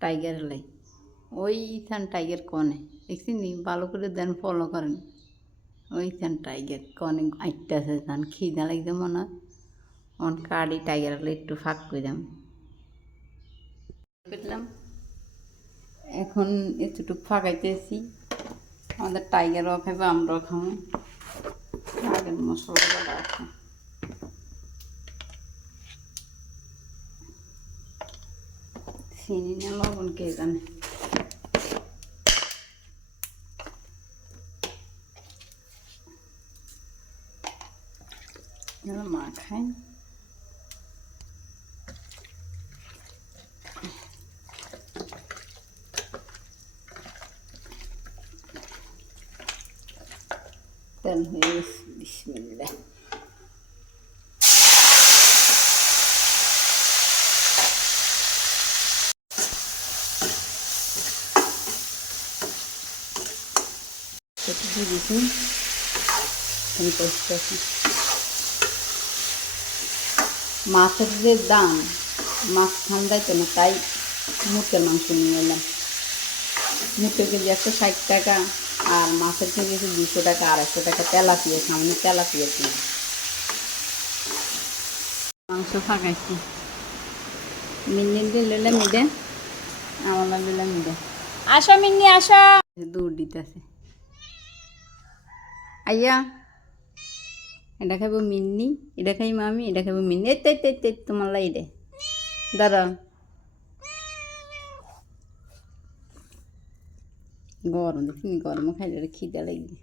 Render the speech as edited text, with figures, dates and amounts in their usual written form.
tiger লাই ওই থান tiger কনে দেখছি নি ভালো করে দেন ফলো করেন ওই থান টাইগার কনে আইটটা আছে ধান খিদা লাগছে মনে হয় অন কাড়ি টাইগার হলে একটু ফাঁক করে বুঝলাম এখন এতটুকু ফাঁকাইতেছি আমাদের টাইগারও খাইবো আমরাও খাবো আগের মশলাটা রাখো চিনি না লবণ কে জানে মাখাই তেল হয়ে গেছে বিসমিল্লাহ দিয়ে দিচ্ছি মাছের যে দাম মাছ ঠান্ডায় তো না তাই মুরগির মাংস নিয়ে এলাম মুরগির কেজি 160 টাকা আর মাছের কেজি 200 টাকা 250 টাকা তেলাপিয়া সামনে তেলাপিয়া কিনে মাংস ফাঁকাইছি মিন্নি দিলে মিডে আমার দিলে মিডে আসো মিন্নি আসো দৌড় দিতেছে আইয়া এটা খাইব মিন্নি এটা খাই মামি এটা খাইব মিন্নি এই তোমার লাই রে দাঁড়া গরম দেখি গরম খাইলে খিদা লাগবে